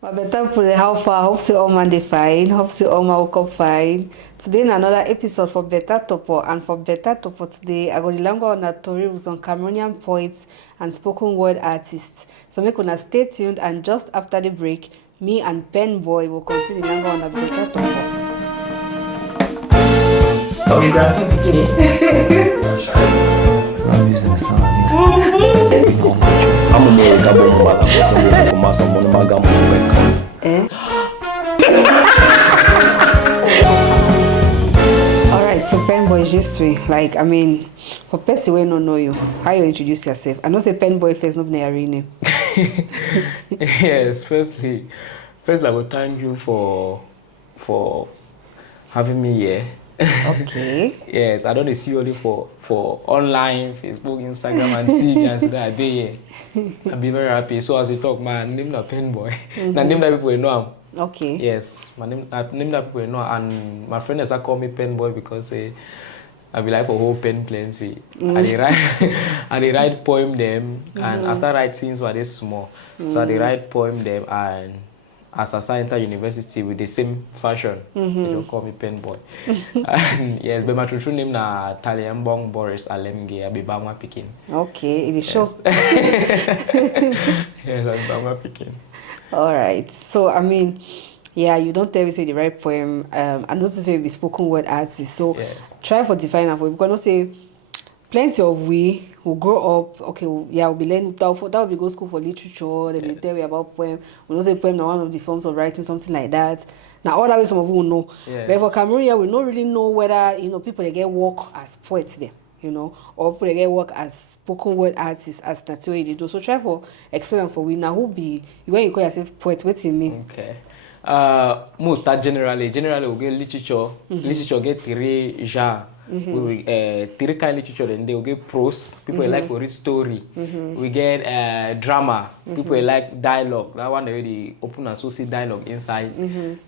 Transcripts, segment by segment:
My better put how far. Hope so all man they fine. Hope so all man woke up fine. Today in another episode for Beta Torpoh, and for Beta Torpoh today I got the language on that story with some Cameroonian poets and spoken word artists. So make una stay tuned, and just after the break, me and Penboy will continue the language on that Beta Torpoh. Oh, graphic bikini. I'm using the sound. I'm a boy, Alright, so Penboy is just way. Like, I mean, for person who don't know you, how you introduce yourself? I know say Penboy first, not the arena. Yes, firstly, I will thank you for having me here. Okay. Yes, I don't see you only for online, Facebook, Instagram, and TV, and so that I be here. I'll be very happy. So as you talk, my name is Penboy. My name that people know. Okay. Yes, my name that people know, and my friend has called me Penboy because I be like for whole pen plenty. And they write poem them, and I start write things while they small. So they write poem them, and as I enter university with the same fashion, they don't call me Penboy. Yes, but my true name na Taliambong Boris Alemge. I be Bama Pikin. Okay, it is show. Yes, I be Bama Pikin. All right. So I mean, yeah, you don't tell me say the right poem. I notice you be spoken word artist. So Yes. try for define that for because not say plenty of we will grow up. Okay, we'll be learning that will be go school for literature. They will tell you about poem. We know say poem now one of the forms of writing, something like that. Now all that way some of you will know. Yeah. But for Cameroon, we don't really know whether people they get work as poets there. Or people they get work as spoken word artists as that's what they do. So try for explain them for we now who be when you call yourself poet, what do you mean? Okay. Most that generally we get literature. Literature get three genres. We three kind of literature. Then they will get prose. People like to read story. We get drama. People like dialogue. That one already open and so see dialogue inside.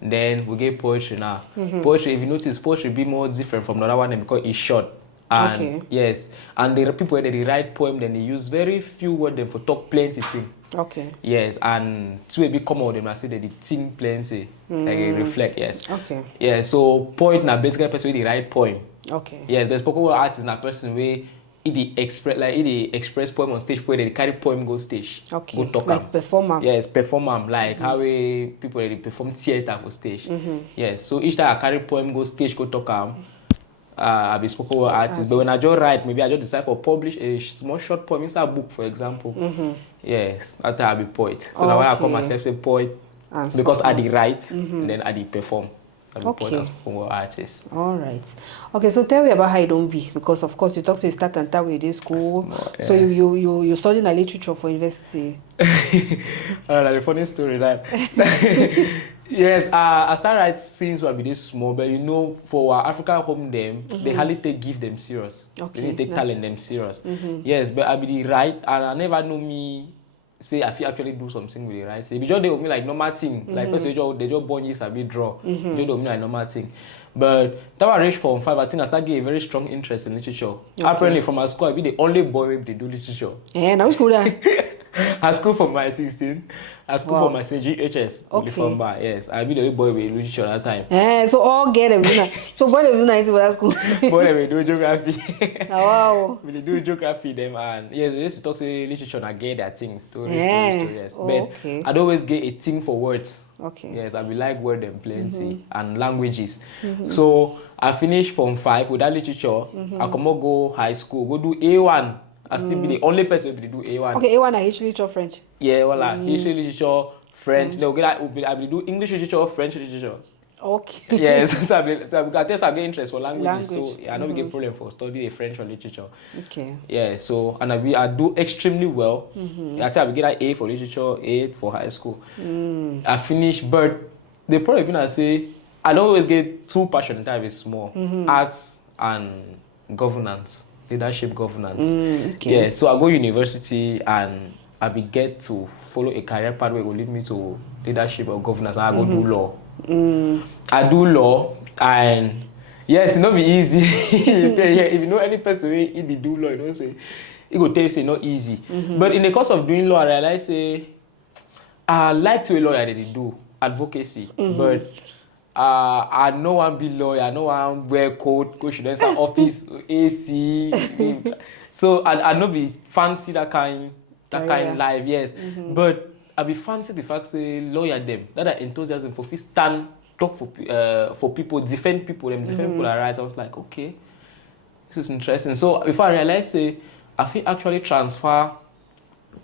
Then we get poetry now. Poetry, if you notice, poetry be more different from the other one because it's short. And okay. Yes, and the people when they write poem, then they use very few words them for talk plenty thing. Okay. Yes, and to be come out them I say that they think plenty, like they reflect. Yes. Okay. Yeah, so poet na basically person wey dey write poem. Okay. Yes, but spoken word artist na person wey he express poem on stage, where they carry poem go stage. Okay. Go talk Like am. performer. Yes, perform am like how people they perform theater for stage. Yes, so each time I carry poem go stage go talk am. I be spoken word artist, but when I just write, maybe I just decide for publish a small short poem inside a book, for example. Yes, that's how I be poet. So now when I call myself say poet, And because I did write, then I did perform. I be poet Okay. and spoken word artist. All right. Okay, so tell me about how you don't be, because of course you talk to you start and start with this school. Small, yeah. So you studying a literature for university. Like a funny story that. Yes, I started writing since when I be this small, but for our African home them, they hardly give them serious. Okay. They need take talent them serious. Yes, but I be the right, and I never know me say I feel actually do something with the right. Say, just they with me like normal thing, like person they just born years a bit draw. Just do me like normal thing. But that was reach Form 5, I think I started getting a very strong interest in literature. Okay. Apparently from our school, I be the only boy who they do literature. Yeah, now school that. I school for my 16. I school for my GHS. Okay. Yes, I be the only boy with literature at that time. Yeah, so all get them. So boy them nice for that school. Boy, we do geography. Wow. We do geography them, and yes, we used to talk to literature and I get that thing, stories. Yes. Oh, But okay. I'd always get a thing for words. Okay. Yes, I be like word and plenty and languages. So I finished Form 5 with that literature. I come out go high school, go do A1. I still be the only person who do A1. Okay, A1 I history literature French. Yeah, voilà. History literature, French. They'll get I will do English literature, French literature. Okay. Yes, so I guess I get interest for languages. So I don't get problem for studying a French or literature. Okay. Yeah, so and I do extremely well. I think I get an A for literature, A for high school. I finished, but the problem is I say I don't always get too passionate. I be small arts and governance, leadership governance. Okay. Yeah, so I go university and I be get to follow a career path where will lead me to leadership or governance. And I go do law. I do law, and yes, it not be easy. If you know any person who do law, you don't say it go tell you say not easy. But in the course of doing law, I realize say I like to be a lawyer they do advocacy, but I know one be lawyer, I know one wear coat, go to the office, AC. So I know be fancy that kind life, yes. But I be fancy the fact say lawyer them that are enthusiasm for fit stand talk for people, defend people, them defend people are right. I was like, okay, this is interesting. So before I realized say I feel actually transfer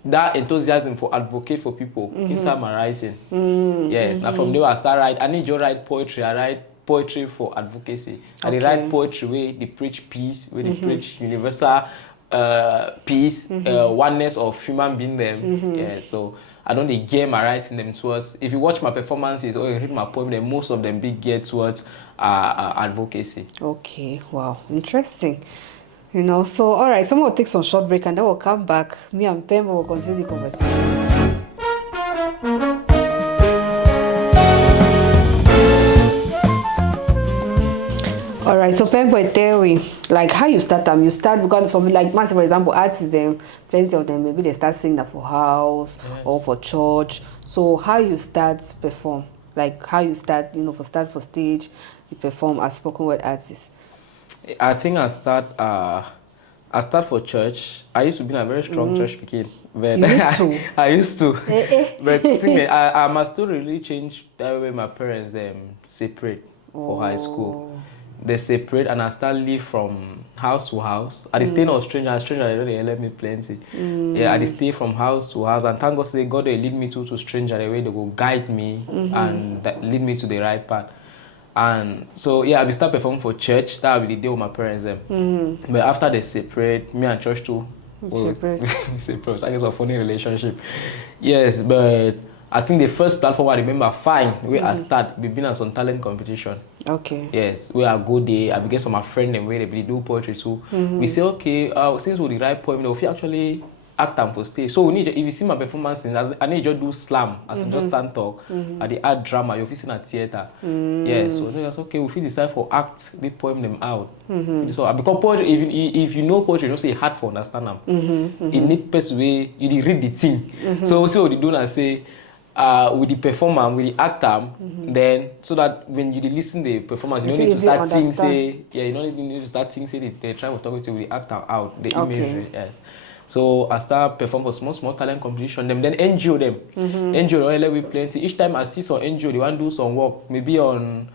that enthusiasm for advocate for people inside my writing. Yes. Now from there I start write. I need to write poetry. I write poetry for advocacy. I dey write poetry where they preach peace, where they preach universal peace, oneness of human being them. Yeah. So I don't dey gear my writing them towards. If you watch my performances or you read my poem, then most of them be geared towards advocacy. Okay. Wow. Interesting. You know, so all right, someone will take some short break and then we'll come back. Me and Penboy will continue the conversation. All right, so Penboy, tell me, like how you start them. You start because some like for example, artists them, plenty of them maybe they start singing that for house or for church. So how you start perform? Like how you start, you know, for stage, you perform as spoken word artist. I think I start for church. I used to be in a very strong church kid. But I used to. But I must still really change that way my parents separate for high school. They separate and I start live from house to house. I stay in Australia. They don't let me plenty. Yeah, I stay from house to house and thank God say God they lead me to stranger the way they will guide me and that lead me to the right path. And so yeah, I start performing for church. That will be the day with my parents them. But after they separate, me and church too. Separate. I guess a funny relationship. Yes, but I think the first platform I remember fine where I start we been on some talent competition. Okay. Yes, where I go there, I begin some my friend them where they do poetry too. We say okay, since we write poem, we actually act them for stage. So we need if you see my performances, I need just do slam as in just stand talk. I dey add drama, you're in a theater. Yeah, so that's okay. We feel decide for act, they poem them out. So because poetry, if you know poetry, you don't say it hard for understand them. It need person way you read the thing. So see what they do and say. With the performer, with the actor, then so that when you listen the performance, you don't need to start thinking, say, yeah, you don't need to start thinking, say they try to talk with the actor out, the imagery, yes. So I start perform for small talent competition, then NGO them. NGO don't let plenty. Each time I see some NGO, they want to do some work, maybe on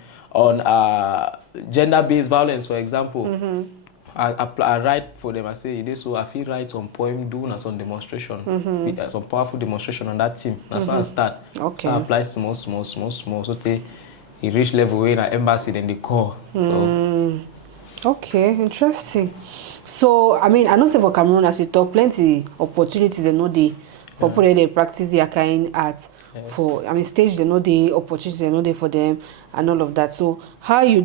gender-based violence, for example. I write for them. I say this, so I feel write some poem doing some demonstration, with some powerful demonstration on that team. That's why I start. Okay. So I apply small. So they reach level where in an embassy, then they call. So. Okay, interesting. So I mean, I know say for Cameroon as you talk, plenty opportunities they know they for people they practice their kind art. For I mean stage they know the opportunities they know they for them and all of that. So how you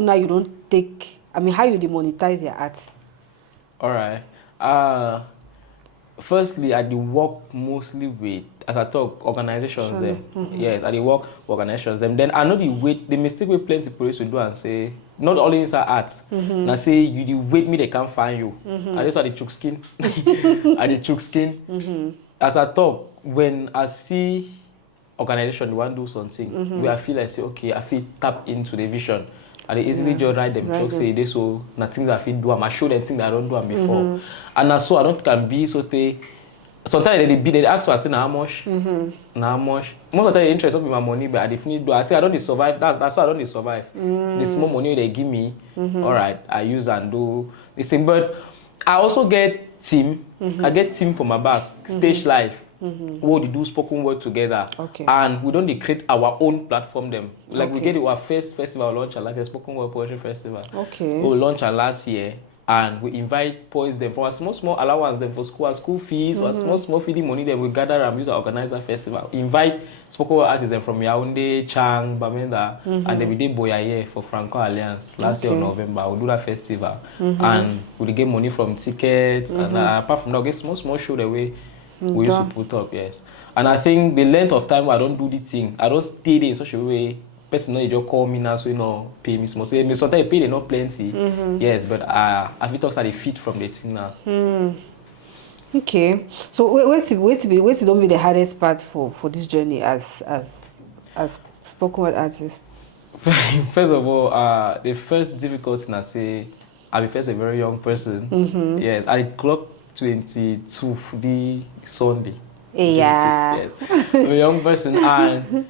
now you don't take. I mean, how you demonetize your art? All right. Firstly, I do work mostly with, as I talk, organizations. Them. Yes, I do work with organizations. Them. Then I know the mistake we plenty police to do and say, not only inside art. Now say you the wait me they can't find you. And that's why they chook skin. As I talk, when I see organization they want to do something, where I feel like say okay, I feel tap into the vision. And they easily just write them talk say this so nothing that I feel do I show them things that I don't do them before. And so I don't can be so they sometimes they ask for I say how much. How much. Most of the time they interested in my money, but I definitely do. I say I don't survive. That's why I don't survive. The small money they give me, all right, I use and do this thing. But I also get team. I get team for my back, stage life. Where we do spoken word together, and we don't create our own platform. Them like we get our first festival launch last year, spoken word poetry festival. We launch last year, and we invite poets them for a small allowance them for school fees or small feeding money. Then we gather and use to organize that festival. Invite spoken word artists them from Yaoundé, Chang, Bamenda, and then we did Boyaye for Franco Alliance last year in November. We do that festival, and we get money from tickets, and apart from that, we get small show the way. We used to put up, yes. And I think the length of time I don't do the thing, I don't stay there in such a way. Person you just call me now, so you know, pay me small. So sometimes you pay them not plenty, yes, but I feel talks are the fit from the thing now. Okay. So wait to don't be the hardest part for this journey as spoken word artist. First of all, the first difficulty I say, I be first a very young person. Yes, I clock 22 the Sunday. 26, Yeah. yes. I'm a young person and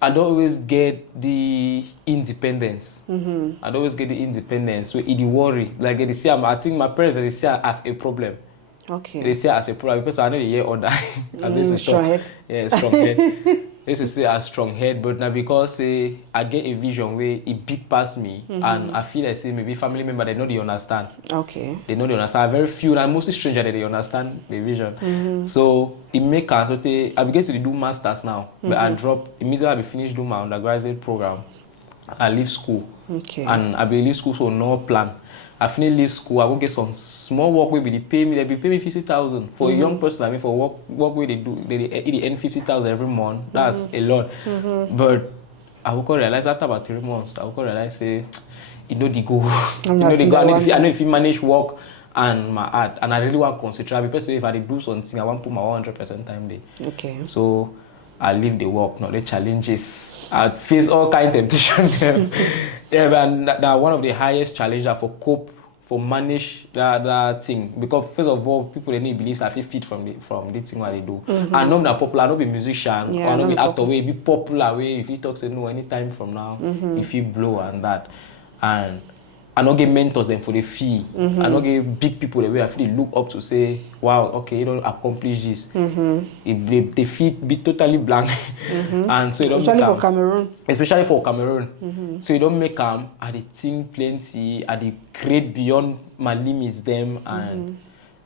I don't always get the independence. I don't always get the independence. So it worry. Like they say, I think my parents they see it as a problem. Okay. They see it as a problem because I know the year or that. As they say, Strong head. Yeah, strong head. They used to say a strong head, but now because I get a vision where it big past me, and I feel like say maybe family member they know they understand. Okay. They know they understand. Very few, and mostly stranger that they understand the vision. So it make us. So I begin to do masters now, but I drop immediately. I be finished doing my undergraduate program. I leave school, Okay. and I be leave school so no plan. I finish leave school, I go get some small work where they pay me. They be pay me 50,000 for a young person. I mean, for work where they do they earn 50,000 every month. That's a lot. But I will realize after about 3 months, I will realize say, you know the go, you know the go. I know if you manage work and my art, and I really want to concentrate. Because if I do something, I want to put my 100% time there. Okay. So I leave the work, not the challenges. I face all kind of temptation. Yeah, and that one of the highest challenges for cope, for manage that thing. Because first of all, people they need beliefs I feel fit from the thing what they do. I know that popular, I know be musician, or I know be actor way, be popular way. If he talks say no anytime from now, if he blow and that, and I not get mentors them for the fee. I not get big people the way I feel they look up to say, wow, okay, you don't accomplish this. They feel be totally blank. And so you don't Especially for Cameroon. Especially for Cameroon. So you don't make them at the think plenty, at the create beyond my limits them and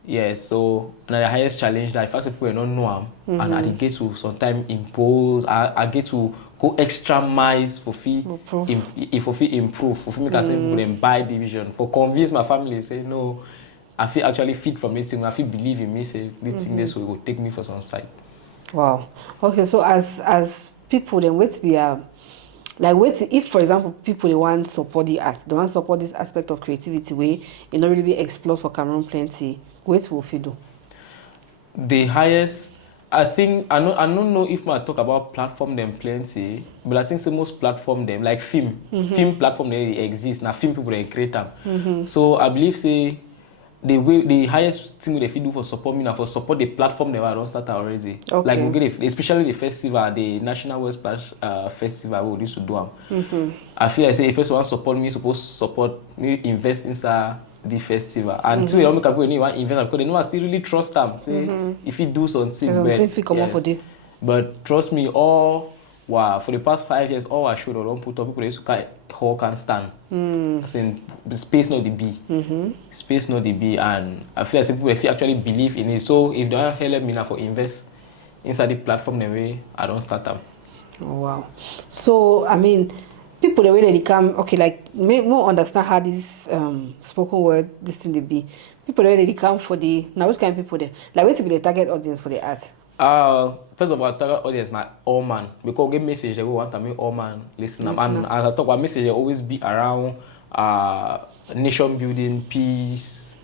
yeah, so and the highest challenge that if I people don't know them and I get to sometimes impose, I get to go extra miles for fee improve for me can say people then buy division for convince my family say no I feel actually fit from this thing I feel believe in me say this thing this will take me for some side. Wow. Okay, so as people then wait to be like wait if for example people they want support the art, they want support this aspect of creativity way it not really be explored for Cameroon plenty, wait will you do? The highest I think I don't know if I talk about platform them plenty, but I think the most platform them like film platform they exist now film people they create them. So I believe say the highest thing they do for support me now for support the platform they don't start already. Okay. Like we get it, especially the festival, the National West Splash Festival we used to do them. I feel like say if first one support me, supposed to support me invest inside the festival and two you don't make people you want invest because they know I still really trust them. Say if you do something, but trust me, all wow for the past 5 years, all I showed or don't put up people used to how can stand. As in the space not the B. Space not the B and I feel like people if you actually believe in it. So if they don't help me now for invest inside the platform the way I don't start them. Oh, wow. So I mean people the way they come okay like make more understand how this spoken word this thing they be people the way they come for the now which kind of people they like wait to be the target audience for the art. First of all, target audience not all man because get message they want to make all man listen up and as I talk about message they always be around nation building peace.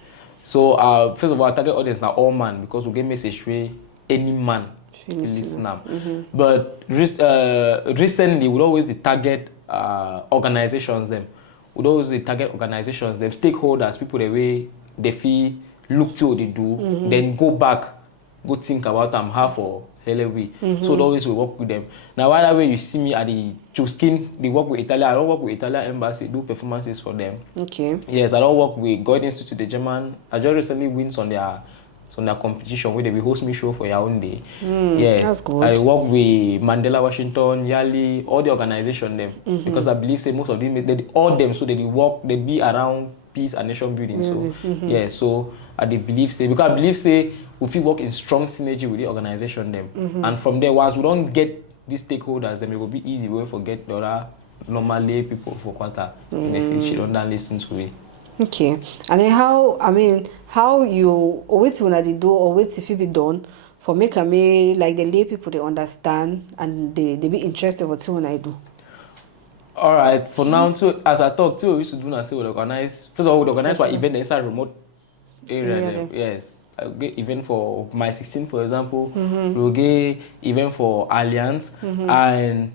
So first of all target audience not all man because we get message where any man listen up. But recently we always the target organizations them. We always the target organizations them stakeholders people the way they feel look to what they do then go back. Go think about them half or hell way. So always we work with them. Now why that way you see me at the Chuskin, they work with Italy. I don't work with Italian embassy, do performances for them. Okay. Yes, I don't work with God Institute, the German. I just recently wins on their competition where they will host me show for your own day. Yes. That's good. I work with Mandela Washington, Yali, all the organization them. Because I believe say most of them all them so they work, they be around peace and nation building. So yeah, so I believe say because I believe say if we work in strong synergy with the organization them and from there once we don't get these stakeholders then it will be easy we forget the other normal lay people for quarter if she don't listen to it. Okay. And then how you wait when they do or wait if it be done for make a me like the lay people they understand and they be interested what when I do. All right, for now too, as I talk too, we used to do now say we organize. First of all, we organize for event inside remote area. Yes, get event for my 16, for example. We'll get event for Alliance, and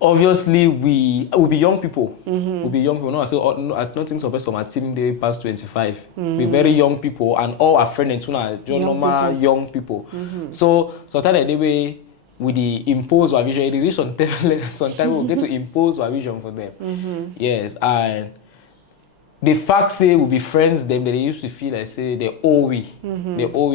obviously we will be young people. We'll be young people. No, so nothing supposed from our team they past 25. We're very young people, and all our friends are normal young people. So sometimes the way we impose our vision, it is sometimes we'll get to impose our vision for them. Yes, and the fact say we'll be friends them that they used to feel like say they owe we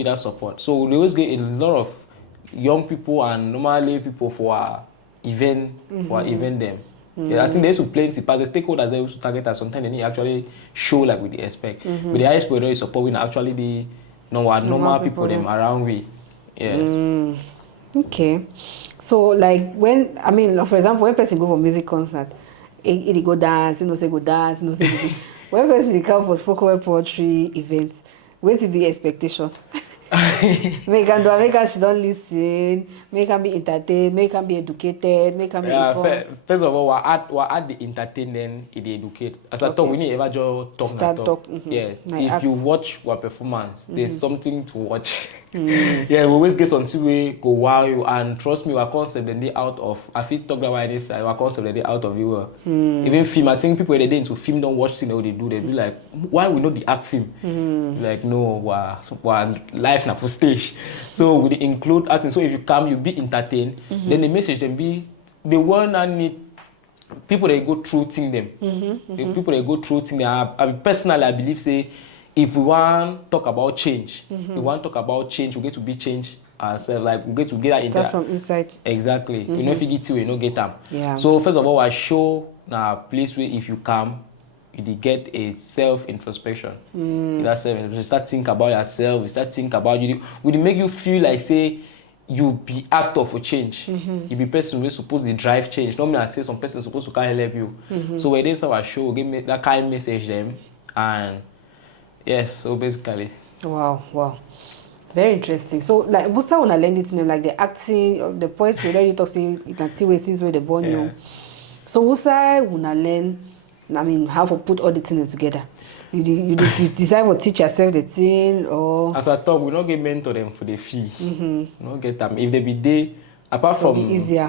that support. So we always get a lot of young people and normally people for our event them. Yeah, I think they used to plenty, but the stakeholders they used to target us sometimes they need actually show like with the expect. But the highest point is support we actually the normal people them around we. Yes. Okay. So like when for example when person go for music concert, it go dance, say go dance, say go when person come for spoken word poetry events, where's the expectation? Make her she don't listen, make her be entertained, make her be educated, make her be informed. First of all, we add the entertainment, it educate. As I talk, we need ever just talk. Yes. If you watch our performance, there's something to watch. Yeah, we always get something we go wow you, and trust me, our concept the day out of I feel talk that way this our concept the day out of you. Even film, I think people the day into film don't watch things how they do, they be like, why we know the act film? Like no, we're life now for stage. So we include acting. So if you come, you be entertained, then the message then be the one that need people that go through thing them. The people that go through thing them. I personally I believe say if we want to talk about change, we get to be change ourselves. Like we get to get that start from inside. Exactly. You know if you get to, you know get them. Yeah. So first of all, I show a place where if you come, you get a self-introspection. You start think about yourself. You start think about you. Would it make you feel like say you be actor for change? You be person who's supposed to drive change. Normally I say some person supposed to kind of help you. So when they say I show, give me that kind of message them, and yes. So basically. Wow. Very interesting. So like what's how I learn it in them, like the acting, the poetry. Where you talk say you can see where since where they born you. So what's I wanna learn? How to put all the things together. You decide to teach yourself the thing, or as I talk, we not get mentor them for the fee. We not get them if they be there. Apart from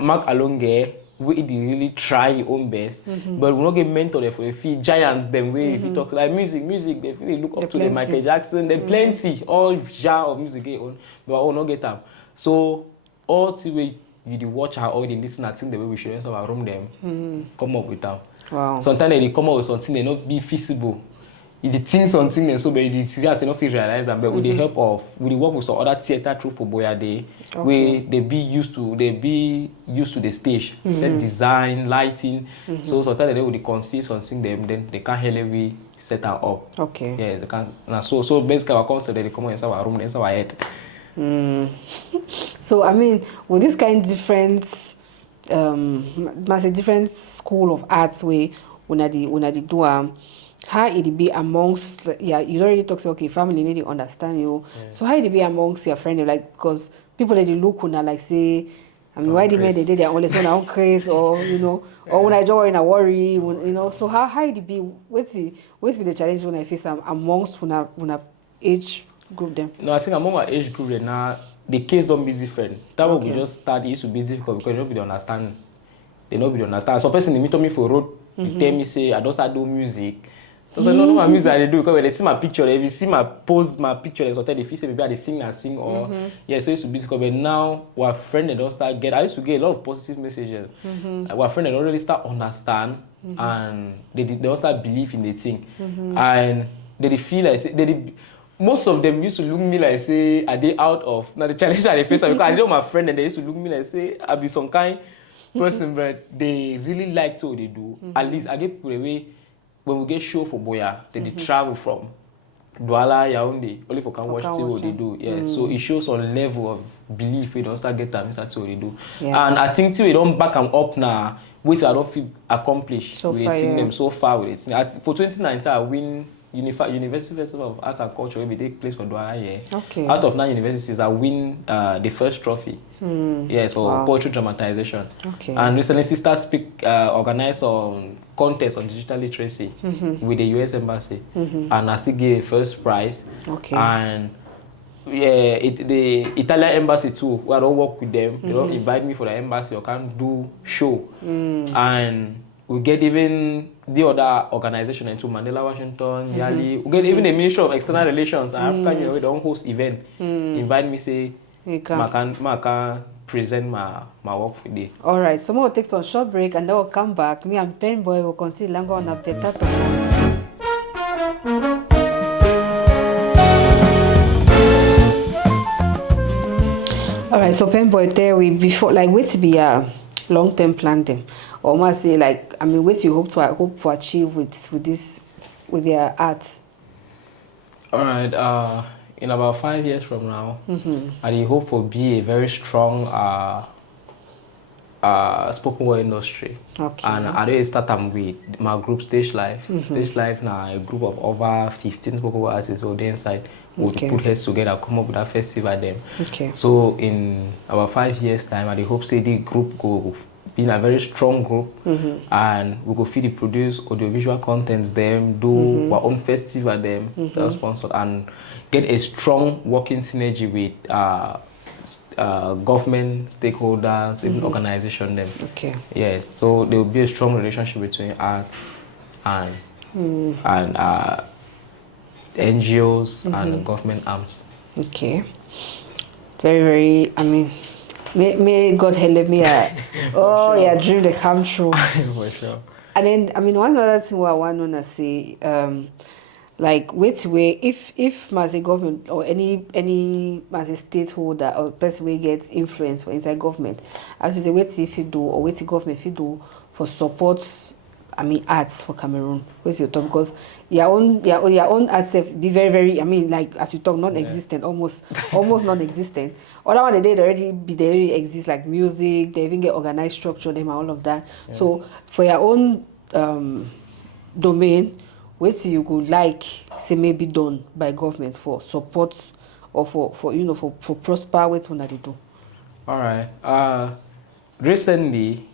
Mark Alonge, we really try your own best, but we not get mentor them for the fee. Giants them way if you talk like music, they really look up to the Michael Jackson. They plenty all genre of music get on, but we not get them. So all the way you watch how all they listen, I think the way we should also room them, come up with them. Wow. Sometimes they come up with something they not be feasible. If they think something and so but it's serious, they not feel realize that. But with the help of we work with some other theater troupe for Boya Day, where they be used to the stage, set design, lighting. So sometimes they will conceive something then they can't help set her up. Okay. Yeah, they can. So basically our concept they come inside our room, inside our head. So with this kind of different different school of arts way when I do how it be amongst you already talk say okay family need to understand you. So how it be amongst your friends, like because people that they look when like say why the men they did their own lesson own craze or or when I join a worry so how it be what's be the challenge when I face amongst when I age group them? No, I think among our age group right now the case don't be different. That way we just start it used to be difficult because they don't be understanding. They don't be understand. So person they meet me for road, they tell me say I don't start doing music. So I say no my music I do because when they see my picture, if you see my pose my picture, they sometimes they feel say maybe I sing or so it used to be difficult. But now our friend they don't start get. I used to get a lot of positive messages. Like our friend they don't really start understand and they don't start believe in the thing and they feel like say, most of them used to look me like say are they out of now the challenge that they face because I know my friend and they used to look me like say I be some kind person but they really like what they do. At least I get people away when we get show for Boya they travel from Douala, Yaoundé only for can watch see what they do. So it shows on level of belief we don't start get them that's what they do. And I think till we don't back them up now which I don't feel accomplished so with them so far with it. For 2019 I win University Festival of Arts and Culture will be take place for Douala here. Okay. Out of 9 universities, I win the first trophy. Yes, for poetry dramatization. Okay. And recently, Sister Speak organized on contest on digital literacy with the US Embassy, and I still gave first prize. Okay. And the Italian embassy too. I don't work with them. They don't invite me for the embassy or can't do show. And we get even the other organization into Mandela, Washington, Yali. We get even the Ministry of External Relations and African Union. They don't host event. Invite me say, I can present my work for the. All right, so we'll take some short break and then we'll come back. Me and Penboy will continue longer on a Beta Torpoh. All right, so Penboy, there we before like wait to be a long-term plan them, or must say like what you hope to achieve with your art. All right, in about 5 years from now, I hope for be a very strong spoken word industry. Okay. And I do start with my group Stage Life. Stage Life now a group of over 15 spoken word artists who they inside would put heads together, come up with a festival them. Okay. So in about 5 years time, I hope say the group go be in a very strong group and we go feed the produce audiovisual contents them, do our own festival them, self-sponsored, and get a strong working synergy with government stakeholders, even organization them. Okay. Yes. So there will be a strong relationship between arts and NGOs and government arms. Okay. Very, very, may God help me. Yeah, dream they come true. For sure. And then, one other thing I want to say, like, if as a government or any as a stakeholder or person will get influence for inside government, as you say, if you do or what the government if you do for support, arts for Cameroon. Where's your talk? Because your own arts be very, very, like as you talk, non-existent, almost non-existent. Other one they already exist, like music, they even get organized structure, them and all of that. Yeah. So for your own domain, what you could like say maybe done by government for support or for prosper, what one that they do? All right. Recently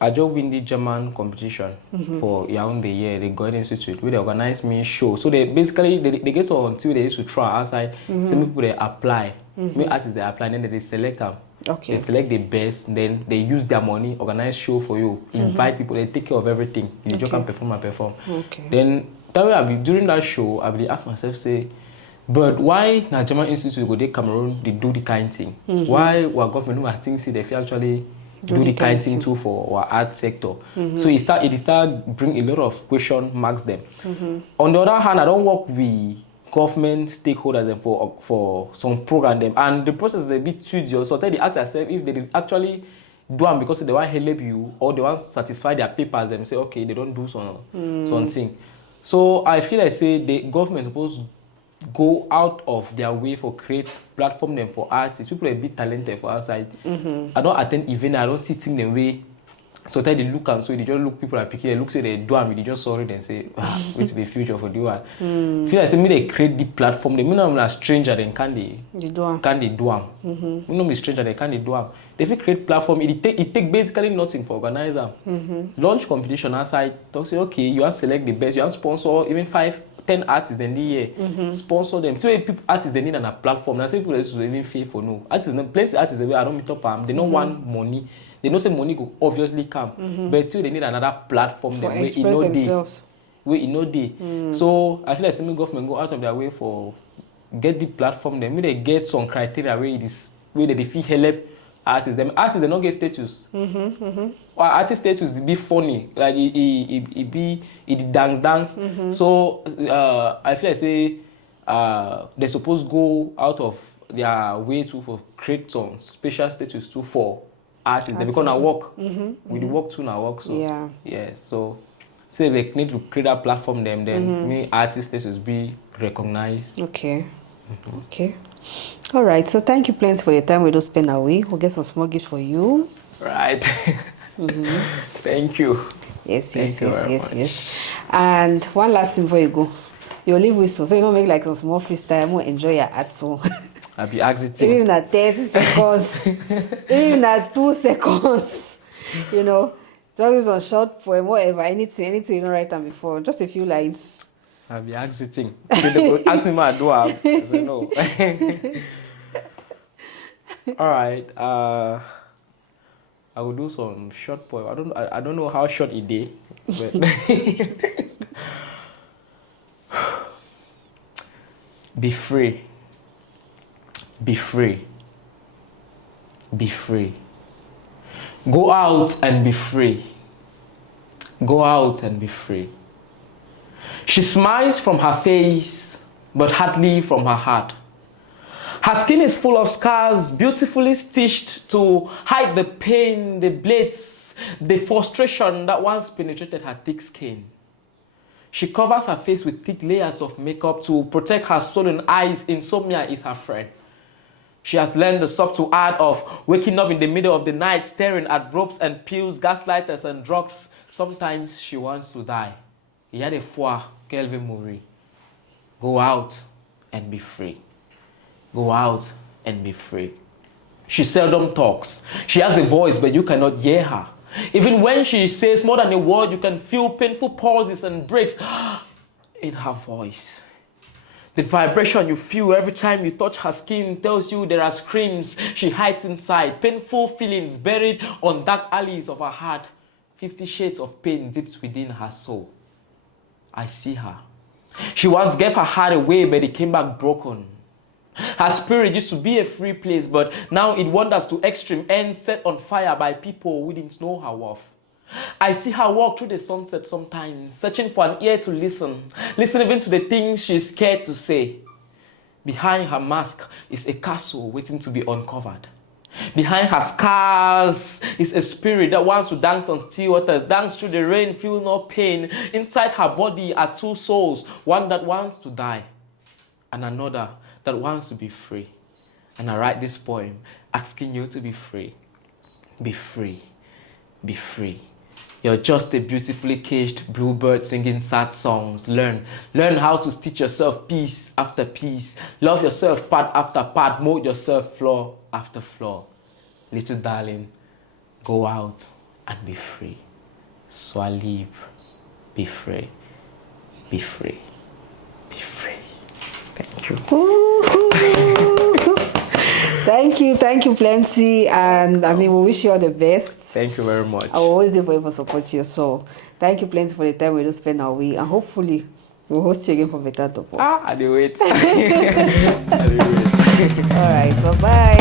I just win the German competition for Yaoundé year, the God Institute, where they organize me show. So they basically they get so until they used to try outside. Some people they apply, me artists they apply, and then they select them. Okay. They select the best, then they use their money, organize show for you, invite people, they take care of everything. You just can perform and perform. Okay. Then that way during that show, I will ask myself, say, but why na German Institute go to Cameroon, they do the kind thing? Why our government I think see they feel actually do the kind thing too for our art sector. So it start bring a lot of question marks them. On the other hand, I don't work with government stakeholders them for some program them, and the process is a bit tedious. So tell the ask yourself if they actually do them because they want to help you or they want to satisfy their papers and say okay they don't do something. So I feel like say the government supposed go out of their way for create platform them for artists. People are a bit talented for outside. I don't attend event, I don't sit in the way. So they look and so they just look people are picking, they look say they do and they just sorry and say, what's the future for the one? Feel like say me they create the platform, they not a stranger then can they do them. Me not be stranger they can they do them. They feel create platform, it take basically nothing for organize them. Launch competition outside, talk say okay, you want to select the best, you want to sponsor even 5-10 artists in the year, sponsor them. So people artists they need on a platform. Now some people just even pay for no artists. Plenty artists I don't meet up they don't want money. They know say money go obviously come, but still they need another platform for them express themselves. So I feel like some government go out of their way for get the platform them. Maybe they get some criteria where they feel help artists. Them artists they don't get status. Or artist status be funny, like it dance. So I feel like say they supposed to go out of their way to for create some special status too for artists. They become a work. With the work too now work. So so say they need to create a platform them then me artist status be recognized. Okay. Okay. All right. So thank you plenty for the time we do spend away. We'll get some small gifts for you. Right. Thank you. Yes. And one last thing before you go. You'll leave with so you don't make like some small freestyle, more enjoy your art so. I'll be exiting. Even at 30 seconds, even at 2 seconds, just use some short poem, whatever, anything you don't write down before, just a few lines. I'll be exiting. They will ask me my door. I say no. All right. I will do some short poem. I don't know how short it is, but be free. Be free. Be free. Go out and be free. Go out and be free. She smiles from her face, but hardly from her heart. Her skin is full of scars, beautifully stitched to hide the pain, the blades, the frustration that once penetrated her thick skin. She covers her face with thick layers of makeup to protect her swollen eyes. Insomnia is her friend. She has learned the subtle art of waking up in the middle of the night, staring at ropes and pills, gaslighters and drugs. Sometimes she wants to die. Il y a des fois qu'elle veut mourir. Go out and be free. Go out and be free. She seldom talks. She has a voice, but you cannot hear her. Even when she says more than a word, you can feel painful pauses and breaks in her voice. The vibration you feel every time you touch her skin tells you there are screams she hides inside, painful feelings buried on dark alleys of her heart, 50 shades of pain deep within her soul. I see her. She once gave her heart away, but it came back broken. Her spirit used to be a free place, but now it wanders to extreme ends, set on fire by people who didn't know her worth. I see her walk through the sunset sometimes, searching for an ear to listen even to the things she's scared to say. Behind her mask is a castle waiting to be uncovered. Behind her scars is a spirit that wants to dance on still waters, dance through the rain, feel no pain. Inside her body are two souls, one that wants to die and another that wants to be free. And I write this poem asking you to be free. Be free. Be free. You're just a beautifully caged bluebird singing sad songs. Learn how to stitch yourself piece after piece. Love yourself part after part. Mold yourself floor after floor. Little darling, go out and be free. Sois libre. Be free. Be free. Be free. Thank you. Thank you plenty, and I mean we wish you all the best. Thank you very much. I will always do forever support you. So thank you plenty for the time we just spend our way, and hopefully we'll host you again for Beta Torpoh. I do wait. All right, bye bye.